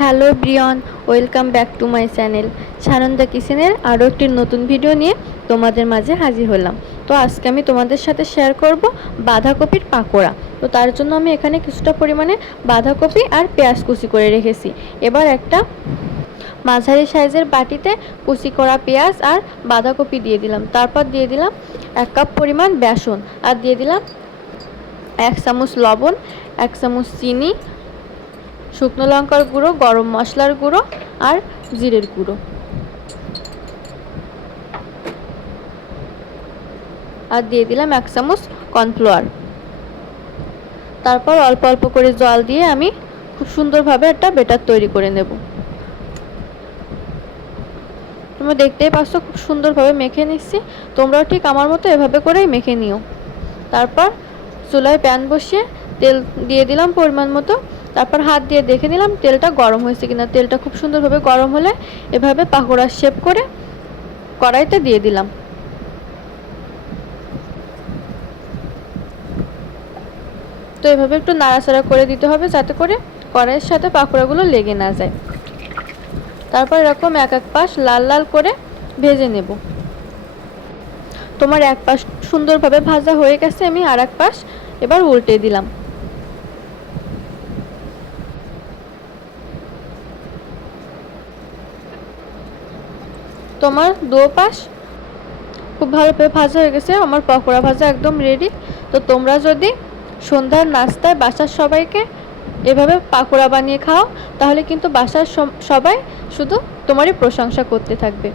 Hello Brian, welcome back to my channel Sananda কিচেনের আরও একটি নতুন ভিডিও নিয়ে তোমাদের মাঝে হাজির হলাম। তো আজকে আমি তোমাদের সাথে শেয়ার করব বাঁধাকপির পাকোড়া। তো তার জন্য আমি এখানে কিছুটা পরিমাণে বাঁধাকপি আর পেঁয়াজ কুচি করে রেখেছি। এবার একটা মাঝারি সাইজের বাটিতে কুচি করা পেঁয়াজ আর বাঁধাকপি দিয়ে দিলাম। তারপর দিয়ে দিলাম 1 কাপ পরিমাণ বেসন আর দিয়ে দিলাম 1 চামচ লবণ, 1 চামচ চিনি, শুকনো লঙ্কার গুঁড়ো, গরম মশলার গুঁড়ো আর জিরের গুঁড়ো আর দিয়ে দিলাম 1 চামচ কর্নফ্লাওয়ার। তারপর অল্প অল্প করে জল দিয়ে আমি খুব সুন্দরভাবে একটা ব্যাটার তৈরি করে নেব। তোমরা দেখতেই পাচ্ছ খুব সুন্দরভাবে মেখে নিচ্ছি। তোমরাও ঠিক আমার মতো এভাবে করেই মেখে নিও। তারপর চুলায় প্যান বসিয়ে তেল দিয়ে দিলাম পরিমাণ মতো। তারপর হাত দিয়ে দেখে নিলাম তেলটা গরম হয়েছে কিনা। তেলটা খুব সুন্দরভাবে গরম হলে এভাবে পাকোড়ার শেপ করে কড়াইতে দিয়ে দিলাম। তো এভাবে একটু নাড়াচাড়া করে দিতে হবে যাতে করে কড়াইয়ের সাথে পাকোড়াগুলো লেগে না যায়। তারপর এরকম এক এক পাশ লাল লাল করে ভেজে নেব। তোমার এক পাশ সুন্দরভাবে ভাজা হয়ে গেছে, আমি আর এক পাশ এবার উল্টে দিলাম। তোমার দু পাশ খুব ভালোভাবে ভাজা হয়ে গেছে, আমার পকোড়া ভাজা একদম রেডি। তো তোমরা যদি সন্ধ্যার নাস্তায় বাসার সবাইকে এভাবে পাকোড়া বানিয়ে খাও তাহলে কিন্তু বাসার সবাই শুধু তোমারই প্রশংসা করতে থাকবে।